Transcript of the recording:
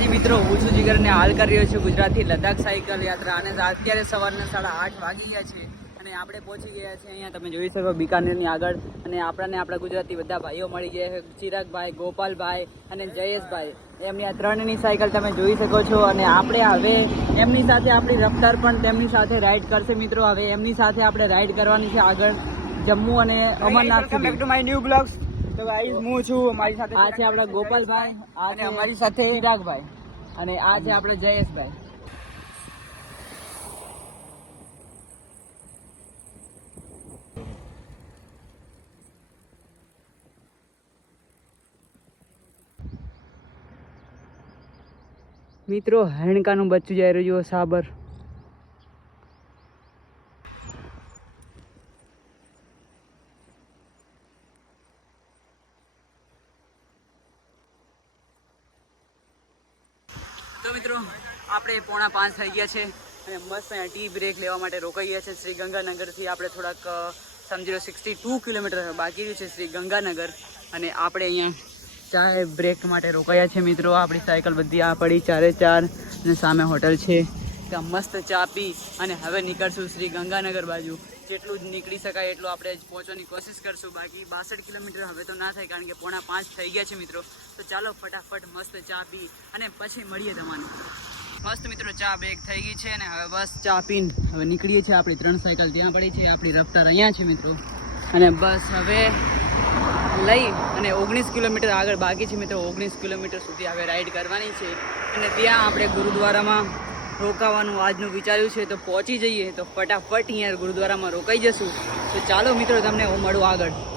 જી મિત્રો હું છું જીગરને હાલ કરી રહ્યો છું ગુજરાતથી લદ્દાખ સાયકલ યાત્રા. અને અત્યારે સવારના સાડા આઠ વાગી ગયા છે અને આપણે પહોંચી ગયા છે અહીંયા. તમે જોઈ શકો બિકાનેરની આગળ. અને આપણાને આપણા ગુજરાતી બધા ભાઈઓ મળી ગયા છે. ચિરાગભાઈ ગોપાલભાઈ અને જયેશભાઈ. એમની આ ત્રણની સાયકલ તમે જોઈ શકો છો. અને આપણે હવે એમની સાથે આપણી રફતાર પણ તેમની સાથે રાઈડ કરશે મિત્રો. હવે એમની સાથે આપણે રાઈડ કરવાની છે આગળ જમ્મુ અને Amarnath back to my new blogs તો ગાઈસ હું છું મારી સાથે આ છે આપણા ગોપાલભાઈ આ છે અમારી સાથે ચિરાગભાઈ અને આ છે આપણા જયેશભાઈ. મિત્રો હેણકાનું બચ્ચું જઈ રહ્યું સાબર. મિત્રો, આપણે પોણા પાંચ થઈ ગયા છે અને મસ્ત અહીંયા ટી બ્રેક લેવા માટે રોકાઈ ગયા છે શ્રી ગંગાનગરથી આપણે થોડાક સમજી લો સિક્સટી ટુ કિલોમીટર બાકી રહ્યું છે શ્રી ગંગાનગર અને આપણે અહીંયા ચાય બ્રેક માટે રોકાયા છે મિત્રો. આપણી સાયકલ બધી આ પડી, ચારે ચાર, અને સામે હોટલ છે. ત્યાં મસ્ત ચા પી અને હવે નીકળશું શ્રી ગંગાનગર બાજુ. જેટલું જ નીકળી શકાય એટલું આપણે પહોંચવાની કોશિશ કરશું. બાકી બાસઠ કિલોમીટર હવે તો ના થાય કારણ કે પોણા પાંચ થઈ ગયા છે મિત્રો. તો ચાલો ફટાફટ મસ્ત ચા પી અને પછી મળીએ તમને મસ્ત મિત્રો, ચા બેગ થઈ ગઈ છે અને હવે બસ ચા પીને હવે નીકળીએ છીએ આપણી ત્રણ સાયકલ ત્યાં પડી છે. આપણી રફતાર અહીંયા છે મિત્રો. અને બસ હવે લઈ અને ઓગણીસ કિલોમીટર આગળ બાકી છે મિત્રો. ઓગણીસ કિલોમીટર સુધી હવે રાઈડ કરવાની છે. અને ત્યાં આપણે ગુરુદ્વારામાં રોકાવાનું આજનું વિચાર્યું છે તો પહોંચી જઈએ તો ફટાફટ અહીંયા ગુરુદ્વારામાં રોકાઈ જશું. તો ચાલો મિત્રો, તમને હું મળું આગળ.